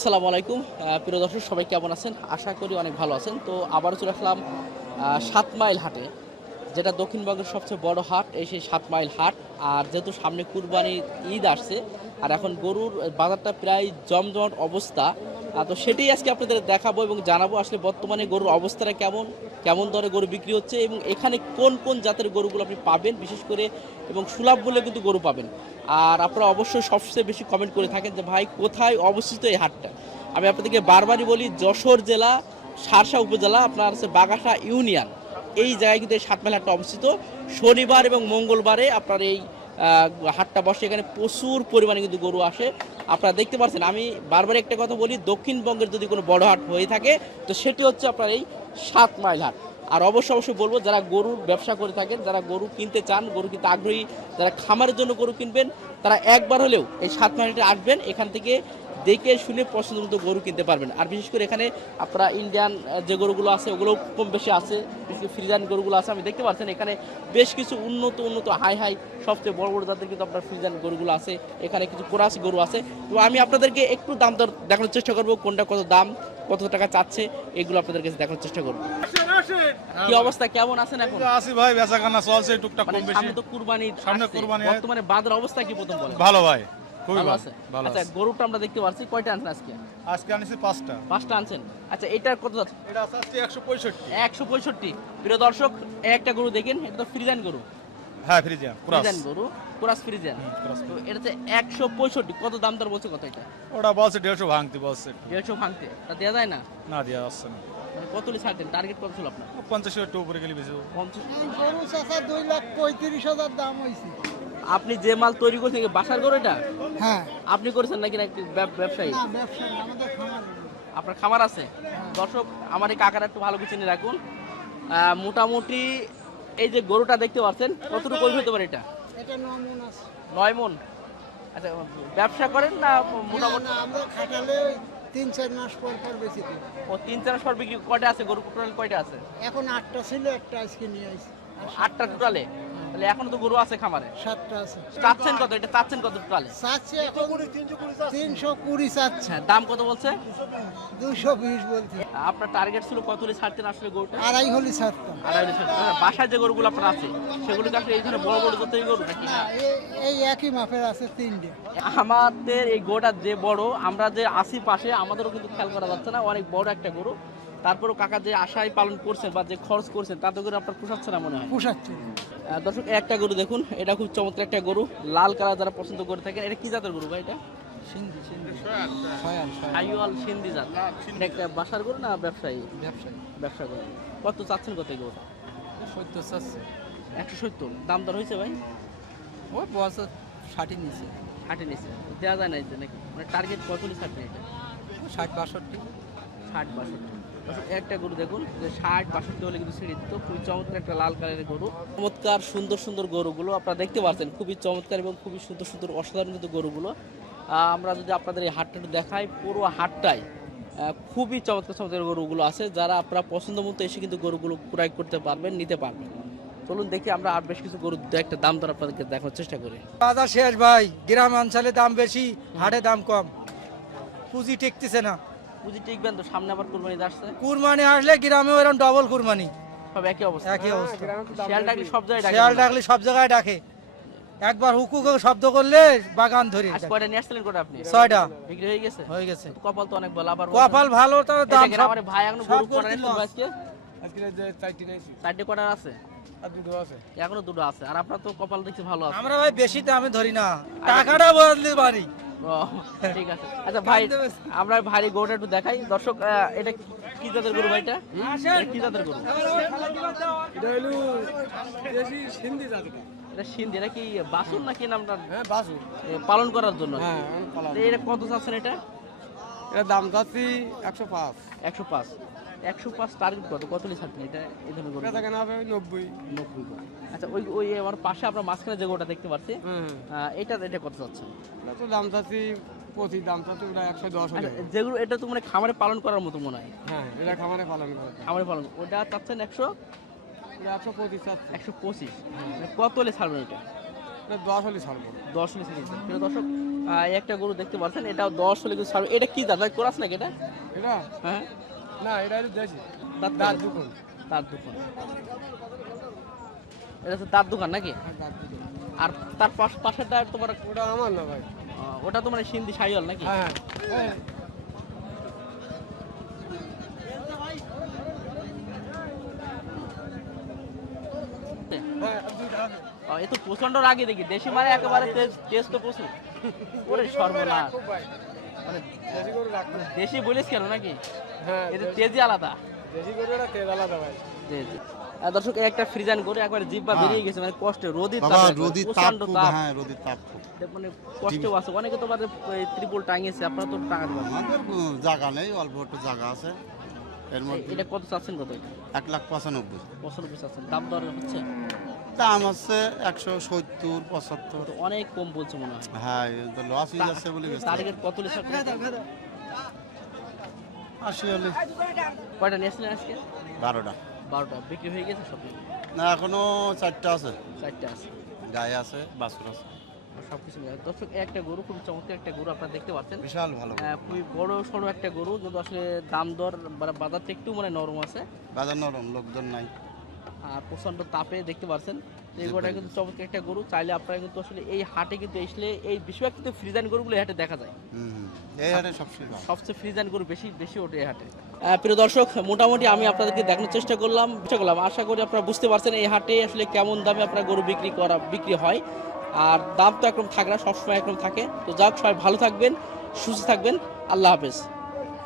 আসসালামু আলাইকুম। প্রিয় দর্শক, সবাই কেমন আছেন? আশা করি অনেক ভালো আছেন। তো আবারও চলে আসলাম সাত মাইল হাটে, যেটা দক্ষিণবঙ্গের সবচেয়ে বড় হাট, এই সেই সাত মাইল হাট। আর যেহেতু সামনে কুরবানির ঈদ আসছে, আর এখন গরুর বাজারটা প্রায় জমজমাট অবস্থা তো সেটাই আজকে আপনাদের দেখাবো এবং জানাব আসলে বর্তমানে গরুর অবস্থাটা কেমন কেমন দরে গরু বিক্রি হচ্ছে এবং এখানে কোন কোন জাতের গরুগুলো আপনি পাবেন, বিশেষ করে এবং সুলভ মূল্যে কিন্তু গরু পাবেন। আর আপনারা অবশ্যই সবচেয়ে বেশি কমেন্ট করে থাকেন যে, ভাই, কোথায় অবস্থিত এই হাটটা? আমি আপনাদেরকে বারবারই বলি, যশোর জেলা, সারসা উপজেলা, আপনার হচ্ছে বাগাসা ইউনিয়ন। এই জায়গায় কিন্তু এই সাতমাইল হাটটা অবস্থিত। শনিবার এবং মঙ্গলবারে আপনার এই হাটটা বসে, এখানে প্রচুর পরিমাণে কিন্তু গরু আসে। আপনারা দেখতে পাচ্ছেন, আমি বারবার একটা কথা বলি, দক্ষিণবঙ্গের যদি কোনো বড় হাট হয়ে থাকে, তো সেটি হচ্ছে আপনার এই সাত মাইল হাট। আর অবশ্যই অবশ্যই বলব, যারা গরুর ব্যবসা করে থাকেন, যারা গরু কিনতে চান, গরু কিনতে আগ্রহী, যারা খামারের জন্য গরু কিনবেন, তারা একবার হলেও এই সাত মাইলটা আসবেন। এখান থেকে দেখে শুনে পছন্দ মতো গরু কিনতে পারবেন। আর বিশেষ করে এখানে আপনারা ইন্ডিয়ান যে গরুগুলো আছে ওগুলো কম বেশি আছে। ফ্রিজান গরুগুলো আছে আমি দেখতে পাচ্ছেন এখানে বেশ কিছু উন্নত উন্নত হাই হাই সবচেয়ে বড় বড় জাতের কিন্তু আপনার ফ্রিজান গরুগুলো আছে। এখানে কিছু কোরাসি গরু আছে। তো আমি আপনাদেরকে একটু দাম দর দেখানোর চেষ্টা করব কোনটা কত দাম কত টাকা চাচ্ছে এগুলো আপনাদের কাছে দেখানোর চেষ্টা করব। কি অবস্থা কেমন আছেন এখন? আসি ভাই বেচা কেনা চলছে টুকটাক মানে কম বেশি। সামনে তো কুরবানি সামনে। কুরবানি বর্তমানে বাজার অবস্থা কি প্রথম বলেন? ভালো ভাই। খুবই ভালো ভালো আছে? ভালো আচ্ছা গরুটা আমরা দেখতে পাচ্ছি কয়টা আনছেন আজকে? আজকে আনিছি পাঁচটা। পাঁচটা আনছেন। আচ্ছা এটার কত যাচ্ছে এটা আছে একশো পঁয়ষট্টি। একশো পঁয়ষট্টি। প্রিয় দর্শক একটা গরু দেখেন এটা তো ফ্রিজান গরু। হ্যাঁ ফ্রিজিয়ান ক্রাস। গরু কোরাস ফ্রিজান তো এটাতে একশো পঁয়ষট্টি। কত দাম দর বলছে কত এটা? ওটা বলছে দেড়শো ভাঙতি বলছে দেড়শো ভাঙতে। তা দেওয়া যায় না? না দেওয়া যাচ্ছে না। মানে কত ছাড়তেন? টার্গেট কত ছিল আপনার? পঞ্চাশ একটু উপরে গেলে বেশি পঞ্চাশ। গরু চাষা দুই লাখ পঁয়ত্রিশ হাজার দাম হয়েছে আপনি যে মাল তৈরি করছেন বাসার গরু এটা? হ্যাঁ। আপনি করেছেন নাকি না একটি ব্যবসায়ী? আপনার খামার আছে? দর্শক আমার এই কাকারা একটু ভালো কিছু নিয়ে রাখুন। মোটামুটি এই যে গরুটা দেখতে পাচ্ছেন কতটুকু হতে পারে এটা? এটা নমুন আছে। নয় মন? আচ্ছা ব্যবসা করেন না মোটামুটি? আমরা খাটালে তিন চার মাস পর পর বেশি ও তিন চার মাস পর বিক্রি কয়টা আছে? গরু টোটাল কয়টা আছে? এখন আটটা ছিল একটা আজকে নিয়ে আসি আটটা টোটালে? তাহলে এখনও তো গরু আছে খামারে? সাতটা আছে। চাচ্ছেন কত? এটা চাচ্ছেন কত টোটালে? চাচ্ছে এখন তিনশো কুড়ি চাচ্ছে। হ্যাঁ দাম কত বলছে? দুশো বিশ বলছে। আপনার টার্গেট ছিল কত হলে ছাড়তেন আসলে গরুটা? আড়াই হলি ছাড়তাম। আড়াই হলে ছাড়তেন। আচ্ছা, বাসায় যে গরুগুলো আপনার আছে সেগুলো কি আসলে এই ধরনের বড় বড় জাতের গরু নাকি? এই একই মাপের আছে তিনটে। আমাদের এই গরুটা যে বড় আমরা যে আসি পাশে আমাদেরও কিন্তু খেয়াল করা যাচ্ছে না অনেক বড় একটা গরু। তারপরেও কাকা যে আশায় পালন করছেন বা যে খরচ করছেন তাতে করে আপনার পোষাচ্ছে না মনে হয়? পোষাচ্ছে। দর্শক একটা গরু দেখুন এটা খুব চমৎকার একটা গরু লাল কালার যারা পছন্দ করে থাকেন এটা কি জাতের গরু ভাই এটা? সিন্ধি সিন্ধি। আইওয়াল সিন্ধি জাত। এটা একটা বাসার গরু না ব্যবসায়ী? ব্যবসায়ী। ব্যবসা গরু। কত চাচ্ছেন কত এই গরুটা? সত্তর চাচ্ছে। একশো সত্তর। দাম দর হয়েছে ভাই? ওই বছর ষাটই নিচে ষাটে নিচ্ছে দেওয়া যায় না নাকি? মানে টার্গেট কত ছাড়বেন এটা? ষাট বাষট্টি। ষাট বাষট্টি। একটা গরু দেখুন ষাট বাষট্টি হলে কিন্তু ছেড়ে দিত। খুবই চমৎকার একটা লাল কালারের গরু। চমৎকার, সুন্দর সুন্দর গরুগুলো আপনারা দেখতে পাচ্ছেন। খুবই চমৎকার এবং খুবই সুন্দর সুন্দর, অসাধারণ কিন্তু গরুগুলো। আমরা যদি আপনাদের এই হাটটা দেখাই, পুরো হাটটাই খুবই চমৎকার চমৎকার গরুগুলো আছে। যারা আপনারা পছন্দ মতো এসে কিন্তু গরুগুলো ক্রয় করতে পারবেন, নিতে পারবেন। চলুন দেখি আমরা আর বেশ কিছু গরু দু একটা দাম দর আপনাদেরকে দেখার চেষ্টা করি। বাজার শেষ ভাই, গ্রাম অঞ্চলে দাম বেশি, হাটে দাম কম। পুঁজি টিকতেছে না। টিকবেন তো সামনে আবার কোরবানি আসছে। কুরবানি আসলে গ্রামে এরকম ডবল কুরবানি। সব একই অবস্থা। একই অবস্থা। শিয়াল ডাকলে সব জায়গায় ডাকে। শেয়াল হয়। ডাকলে সব জায়গায় ডাকে। একবার হুকু শব্দ করলে বাগান ধরে আজ কয়টা নিয়ে আসছিলেন কোটা আপনি? ছয়টা। বিক্রি হয়ে গেছে? হয়ে গেছে। কপাল তো অনেক ভালো আবার কপাল ভালো তো দাম সব আমার ভাই এখন গরু আজকে? আজকে যে চারটি নিয়েছি চারটে আছে? দুটো আছে। এখনও দুটো আছে। আর আপনার তো কপাল দেখছি ভালো আছে। আমরা ভাই বেশি দামে ধরি না। টাকাটা বদলে পারি ঠিক আছে। আচ্ছা ভাই আমরা ভাই গরুটা একটু দেখাই। দর্শক এটা কি জাতের গরু ভাইটা? কি জাতের গরু? এটা সিন্ধি এটা কি বাসুর নাকি নামটা হ্যাঁ বাসু এ, পালন করার জন্য। হ্যাঁ এটা কত চাচ্ছেন এটা? এটা দাম একশো পাঁচ। একশো পাঁচ। একশো পাঁচ টার্গেট কত কত নিয়ে এটা এই ধরনের গরু? কেনা হবে নব্বই। নব্বই আচ্ছা ওই ওই আমার পাশে আপনার মাঝখানে যে গরুটা দেখতে পাচ্ছি এটা এটা কত চাচ্ছেন এটা তো দাম চাচ্ছি প্রতি দাম চাচ্ছি ওটা একশো দশ আচ্ছা যেগুলো এটা তো মানে খামারে পালন করার মতো মনে হয়। হ্যাঁ এটা খামারে পালন করে। খামারে পালন ওটা চাচ্ছেন একশো? একশো পঁচিশ চাচ্ছি। একশো পঁচিশ। মানে কত হলে ছাড়বেন এটা? এটা দশ হলে ছাড়বো। দশ হলে ছেড়ে দর্শক একটা গরু দেখতে পাচ্ছেন এটাও দশ হলে ছাড়বে। এটা কি দাঁত করাস নাকি এটা? এটা? হ্যাঁ। না এটা হচ্ছে দেশি। দাঁত দাঁত কয়টা? দোকান এটা হচ্ছে তার দোকান নাকি? আর তার পাশ পাশেরটা তোমার ওটা আমার না ভাই। ওটা তোমার সিন্ধি সাইল নাকি? হ্যাঁ হ্যাঁ। হ্যাঁ এ তো প্রচণ্ড রাগে দেখি। দেশি মানে একেবারে টেস্ট তো প্রচুর। ওরে সর্বনাশ। মানে দেশি বলিস কেন নাকি? হ্যাঁ তেজি আলাদা। দেশি গরু এটা তেল আলাদা ভাই। জি জি। দর্শক একটা ফ্রিজান করে একবার জিব্বা বেরিয়ে গেছে মানে কষ্টে রোদির তাপ রোদির তাপ হ্যাঁ রোদির তাপ মানে কষ্টেও আছে। অনেকে তো মানে ত্রিপল টাঙিয়েছে আপনারা তো দেবেন আমাদের জায়গা নেই অল্প একটু জায়গা আছে। এর মধ্যে এটা কত চাচ্ছেন কত এক লাখ পঁচানব্বই। পঁচানব্বই চাচ্ছেন। দাম দর হচ্ছে? দাম হচ্ছে একশো সত্তর পঁচাত্তর। অনেক কম বলছে মনে হয়। হ্যাঁ লস হয়ে যাচ্ছে বলে টার্গেট কত লিটার আশি হলে। কয়টা নিয়েছিলেন আজকে? বারোটা। বারোটা। বিক্রি হয়ে গেছে সব? না এখনও চারটা আছে। চারটে আছে। গায়ে আছে বাছুর আছে। সব কিছু মিলে। দর্শক একটা গরু খুব চমৎকার একটা গরু আপনারা দেখতে পাচ্ছেন। বিশাল ভালো খুবই বড় সড়ো একটা গরু আসলে দাম দর বাজারটা একটু মানে নরম আছে। বাজার নরম লোকজন নাই। আর প্রচণ্ড তাপে দেখতে পাচ্ছেন। এই গরুটা কিন্তু চমৎকার একটা গরু। চাইলে আপনারা কিন্তু আসলে এই হাটে কিন্তু আসলে এই বেশিরভাগ কিন্তু ফ্রিজান গরুগুলো হাটে দেখা যায়। এই হাটে সবচেয়ে সবচেয়ে ফ্রিজান গরু বেশি বেশি ওঠে এই হাটে। প্রিয় দর্শক মোটামুটি আমি আপনাদেরকে দেখানোর চেষ্টা করলাম চেষ্টা করলাম। আশা করি আপনারা বুঝতে পারছেন এই হাটে আসলে কেমন দামে আপনার গরু বিক্রি করা বিক্রি হয়। আর দাম তো একরকম থাকে না সবসময় একরকম থাকে। তো যাক সবাই ভালো থাকবেন সুস্থ থাকবেন। আল্লাহ হাফেজ।